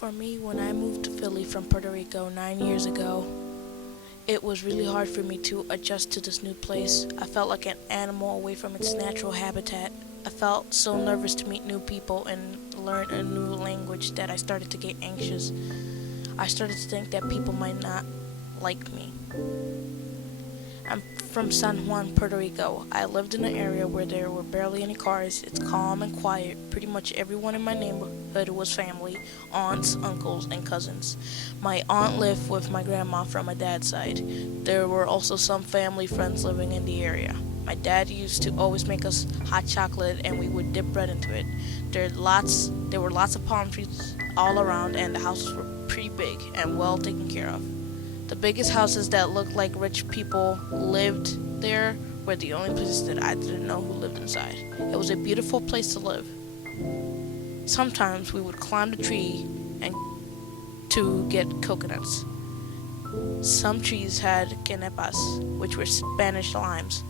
For me, when I moved to Philly from Puerto Rico 9 years ago, it was really hard for me to adjust to this new place. I felt like an animal away from its natural habitat. I felt so nervous to meet new people and learn a new language that I started to get anxious. I started to think that people might not like me. I'm from San Juan, Puerto Rico. I lived in an area where there were barely any cars. It's calm and quiet. Pretty much everyone in my neighborhood was family, aunts, uncles, and cousins. My aunt lived with my grandma from my dad's side. There were also some family friends living in the area. My dad used to always make us hot chocolate and we would dip bread into it. There were lots of palm trees all around and the houses were pretty big and well taken care of. The biggest houses that looked like rich people lived there were the only places that I didn't know who lived inside. It was a beautiful place to live. Sometimes we would climb the tree and to get coconuts. Some trees had quenepas, which were Spanish limes,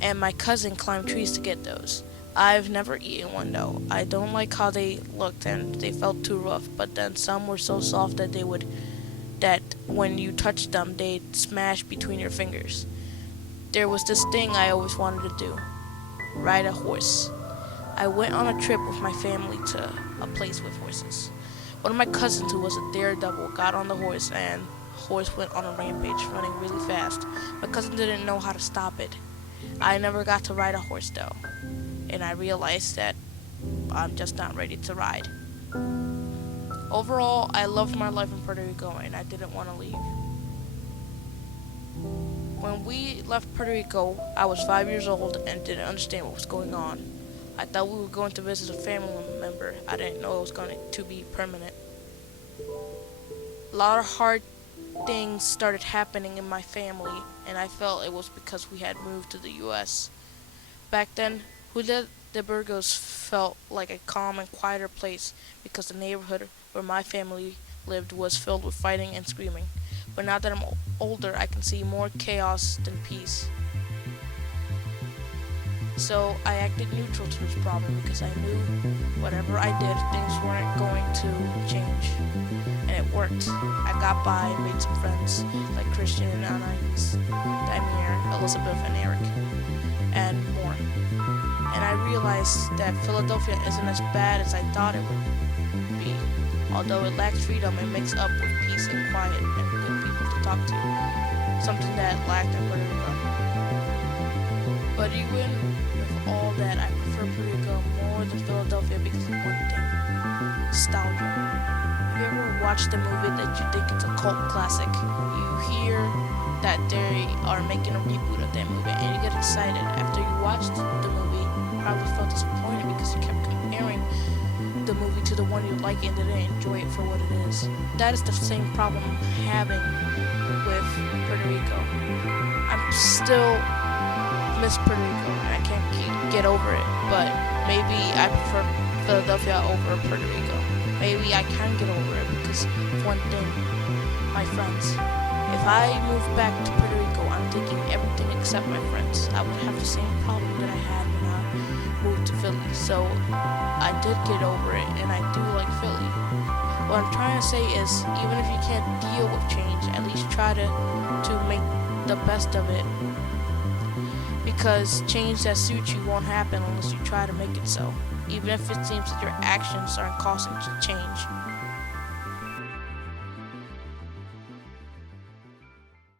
and my cousin climbed trees to get those. I've never eaten one though. I don't like how they looked and they felt too rough, but then some were so soft that when you touched them, they'd smash between your fingers. There was this thing I always wanted to do: ride a horse. I went on a trip with my family to a place with horses. One of my cousins, who was a daredevil, got on the horse and the horse went on a rampage, running really fast. My cousin didn't know how to stop it. I never got to ride a horse though, and I realized that I'm just not ready to ride. Overall, I loved my life in Puerto Rico and I didn't want to leave. When we left Puerto Rico, I was 5 years old and didn't understand what was going on. I thought we were going to visit a family member. I didn't know it was going to be permanent. A lot of hard things started happening in my family, and I felt it was because we had moved to the US. Back then, Julia de Burgos felt like a calm and quieter place because the neighborhood where my family lived was filled with fighting and screaming. But now that I'm older, I can see more chaos than peace. So I acted neutral to this problem because I knew whatever I did, things weren't going to change. And it worked. I got by and made some friends like Christian, Anais, Daimir, Elizabeth, and Eric, and more. And I realized that Philadelphia isn't as bad as I thought it would be. Although it lacks freedom, it makes up with peace and quiet and good people to talk to, something that lacked in Puerto Rico. But even with all that, I prefer Puerto Rico more than Philadelphia because of one thing: nostalgia. Have you ever watched a movie that you think it's a cult classic? You hear that they are making a reboot of that movie and you get excited. After you watched the movie, you probably felt disappointed because you kept comparing the movie to the one you like and didn't enjoy it for what it is. That is the same problem I'm having with Puerto Rico. I'm still miss Puerto Rico and I can't get over it, but maybe I prefer Philadelphia over Puerto Rico. Maybe I can get over it because of one thing: my friends. If I move back to Puerto Rico, I'm thinking everything except my friends. I would have the same problem that I had when I moved to Philly. So I did get over it, and I do like Philly. What I'm trying to say is, even if you can't deal with change, at least try to make the best of it. Because change that suits you won't happen unless you try to make it so, even if it seems that your actions aren't causing change.